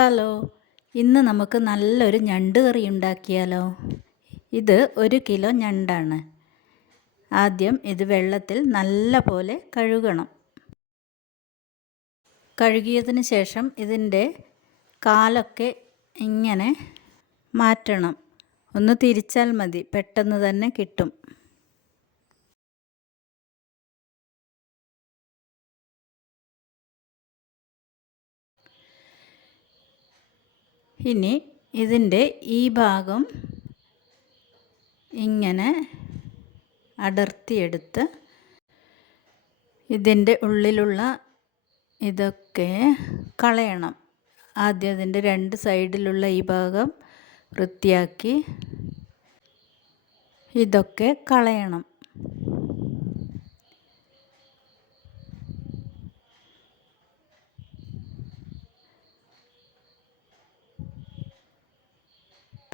Hello, ഇന്ന് നമുക്ക് നല്ലൊരു ഞണ്ട് കറി ഉണ്ടാക്കിയാലോ. ഇത് 1 കിലോ ഞണ്ടാണ്. ആദ്യം ഇത് വെള്ളത്തിൽ നല്ല പോലെ കഴുകണം. കഴുകിയതിന് ശേഷം ഇതിൻ്റെ കാലൊക്കെ ഇങ്ങനെ മാറ്റണം. ഒന്ന് തിരിച്ചാൽ മതി, പെട്ടെന്ന് തന്നെ കിട്ടും. ഇനി ഇതിൻ്റെ ഈ ഭാഗം ഇങ്ങനെ അടർത്തിയെടുത്ത് ഇതിൻ്റെ ഉള്ളിലുള്ള ഇതൊക്കെ കളയണം. ആദ്യം അതിൻ്റെ 2 സൈഡിലുള്ള ഈ ഭാഗം വൃത്തിയാക്കി ഇതൊക്കെ കളയണം.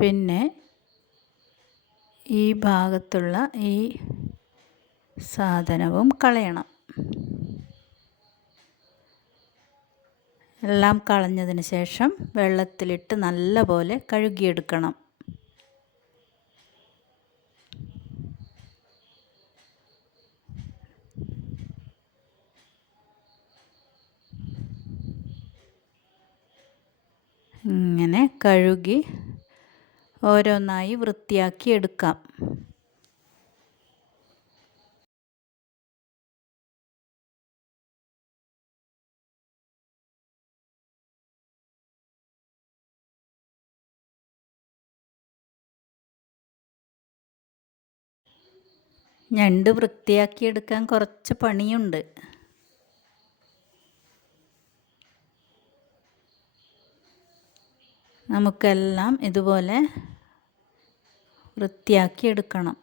പിന്നെ ഈ ഭാഗത്തുള്ള ഈ സാധനവും കളയണം. എല്ലാം കളഞ്ഞതിന് ശേഷം വെള്ളത്തിലിട്ട് നല്ലപോലെ കഴുകിയെടുക്കണം. ഇങ്ങനെ കഴുകി ഓരോന്നായി വൃത്തിയാക്കി എടുക്കാം. ഞണ്ട് വൃത്തിയാക്കിയെടുക്കാൻ കുറച്ച് പണിയുണ്ട്. നമുക്കെല്ലാം ഇതുപോലെ വൃത്തിയാക്കിയെടുക്കണം.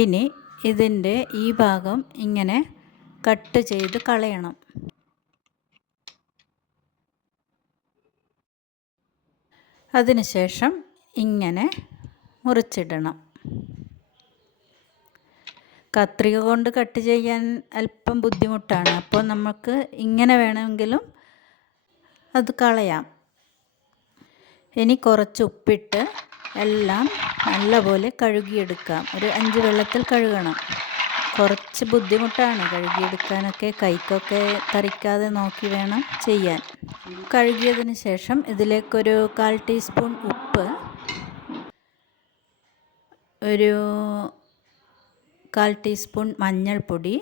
ഇനി ഇതിൻ്റെ ഈ ഭാഗം ഇങ്ങനെ കട്ട് ചെയ്ത് കളയണം. അതിനുശേഷം ഇങ്ങനെ മുറിച്ചിടണം. കത്രിക കൊണ്ട് കട്ട് ചെയ്യാൻ അല്പം ബുദ്ധിമുട്ടാണ്. അപ്പോൾ നമുക്ക് ഇങ്ങനെ വേണമെങ്കിലും അത് കളയാം. ഇനി കുറച്ച് ഉപ്പിട്ട് എല്ലാം നല്ലപോലെ കഴുകിയെടുക്കാം. ഒരു 5 വെള്ളത്തിൽ കഴുകണം. കുറച്ച് ബുദ്ധിമുട്ടാണ് കഴുകിയെടുക്കാനൊക്കെ, കൈക്കൊക്കെ തറിക്കാതെ നോക്കി വേണം ചെയ്യാൻ. കഴുകിയതിന് ശേഷം ഇതിലേക്കൊരു 1/4 ടീസ്പൂൺ ഉപ്പ്, ഒരു 1/4 ടീസ്പൂൺ മഞ്ഞൾപ്പൊടി,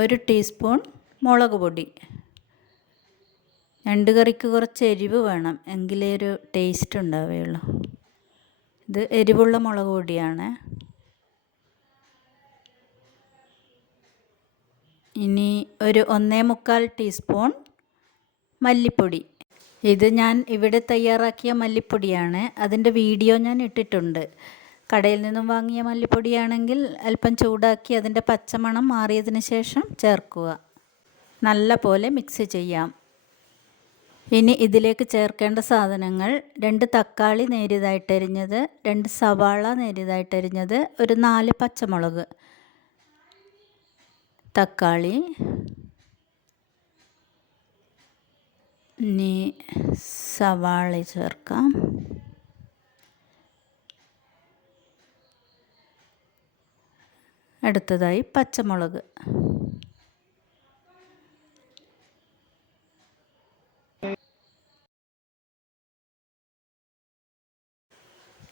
ഒരു ടീസ്പൂൺ മുളക് പൊടി. ഞണ്ട് കറിക്ക് കുറച്ച് എരിവ് വേണം, എങ്കിലേ ഒരു ടേസ്റ്റ് ഉണ്ടാവുകയുള്ളൂ. ഇത് എരിവുള്ള മുളക് പൊടിയാണ്. ഇനി ഒരു 1/4 ടീസ്പൂൺ മല്ലിപ്പൊടി. ഇത് ഞാൻ ഇവിടെ തയ്യാറാക്കിയ മല്ലിപ്പൊടിയാണ്. അതിൻ്റെ വീഡിയോ ഞാൻ ഇട്ടിട്ടുണ്ട്. കടയിൽ നിന്നും വാങ്ങിയ മല്ലിപ്പൊടിയാണെങ്കിൽ അല്പം ചൂടാക്കി അതിൻ്റെ പച്ചമണം മാറിയതിന് ശേഷം ചേർക്കുക. നല്ല പോലെ മിക്സ് ചെയ്യാം. ഇനി ഇതിലേക്ക് ചേർക്കേണ്ട സാധനങ്ങൾ: 2 തക്കാളി നേരിയതായിട്ടരിഞ്ഞത്, 2 സവാള നേരിയതായിട്ടരിഞ്ഞത്, ഒരു 4 പച്ചമുളക്. തക്കാളി, ഇനി സവാള ചേർക്കാം. അടുത്തതായി പച്ചമുളക്.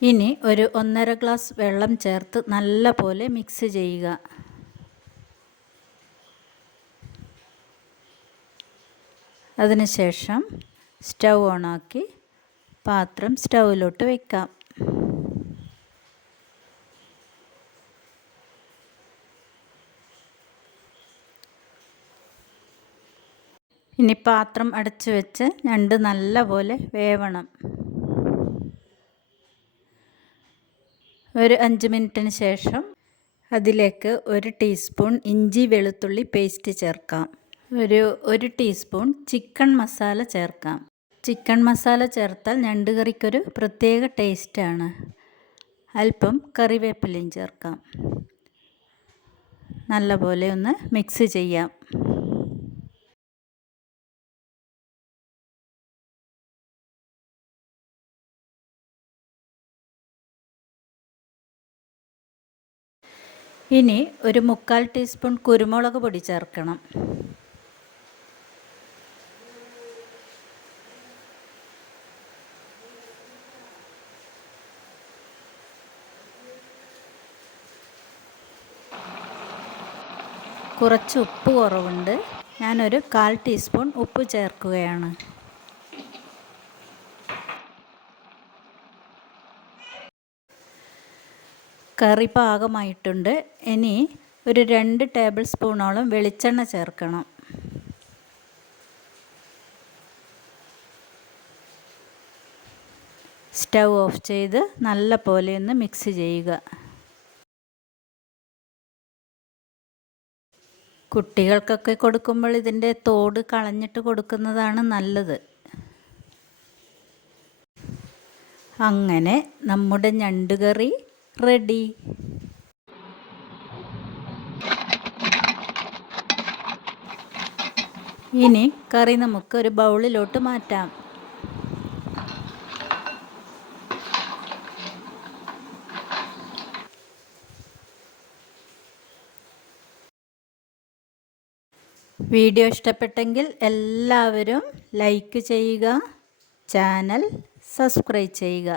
ഇനി ഒരു 1/2 ഗ്ലാസ് വെള്ളം ചേർത്ത് നല്ല പോലെ മിക്സ് ചെയ്യുക. അതിനുശേഷം സ്റ്റൗ ഓണാക്കി പാത്രം സ്റ്റൗവിലോട്ട് വയ്ക്കാം. ഇനി പാത്രം അടച്ചു വെച്ച് ഞണ്ട് നല്ല പോലെ വേവണം. ഒരു 5 മിനിറ്റിന് ശേഷം അതിലേക്ക് 1 ടീസ്പൂൺ ഇഞ്ചി വെളുത്തുള്ളി പേസ്റ്റ് ചേർക്കാം. ഒരു ടീസ്പൂൺ ചിക്കൻ മസാല ചേർക്കാം. ചിക്കൻ മസാല ചേർത്താൽ ഞണ്ട് കറിക്കൊരു പ്രത്യേക ടേസ്റ്റാണ്. അല്പം കറിവേപ്പിലയും ചേർക്കാം. നല്ലപോലെ ഒന്ന് മിക്സ് ചെയ്യാം. ഇനി ഒരു 1/4 ടീസ്പൂൺ കുരുമുളക് പൊടി ചേർക്കണം. കുറച്ച് ഉപ്പ് കുറവുണ്ട്. ഞാനൊരു 1/4 ടീസ്പൂൺ ഉപ്പ് ചേർക്കുകയാണ്. കറി പാകമായിട്ടുണ്ട്. ഇനി ഒരു 2 ടേബിൾ സ്പൂണോളം വെളിച്ചെണ്ണ ചേർക്കണം. സ്റ്റൗ ഓഫ് ചെയ്ത് നല്ല പോലെ ഒന്ന് മിക്സ് ചെയ്യുക. കുട്ടികൾക്കൊക്കെ കൊടുക്കുമ്പോൾ ഇതിൻ്റെ തോട് കളഞ്ഞിട്ട് കൊടുക്കുന്നതാണ് നല്ലത്. അങ്ങനെ നമ്മുടെ ഞണ്ടുകറി റെഡി. ഇനി കറി നമുക്ക് ഒരു ബൗളിലോട്ട് മാറ്റാം. വീഡിയോ ഇഷ്ടപ്പെട്ടെങ്കിൽ എല്ലാവരും ലൈക്ക് ചെയ്യുക, ചാനൽ സബ്സ്ക്രൈബ് ചെയ്യുക.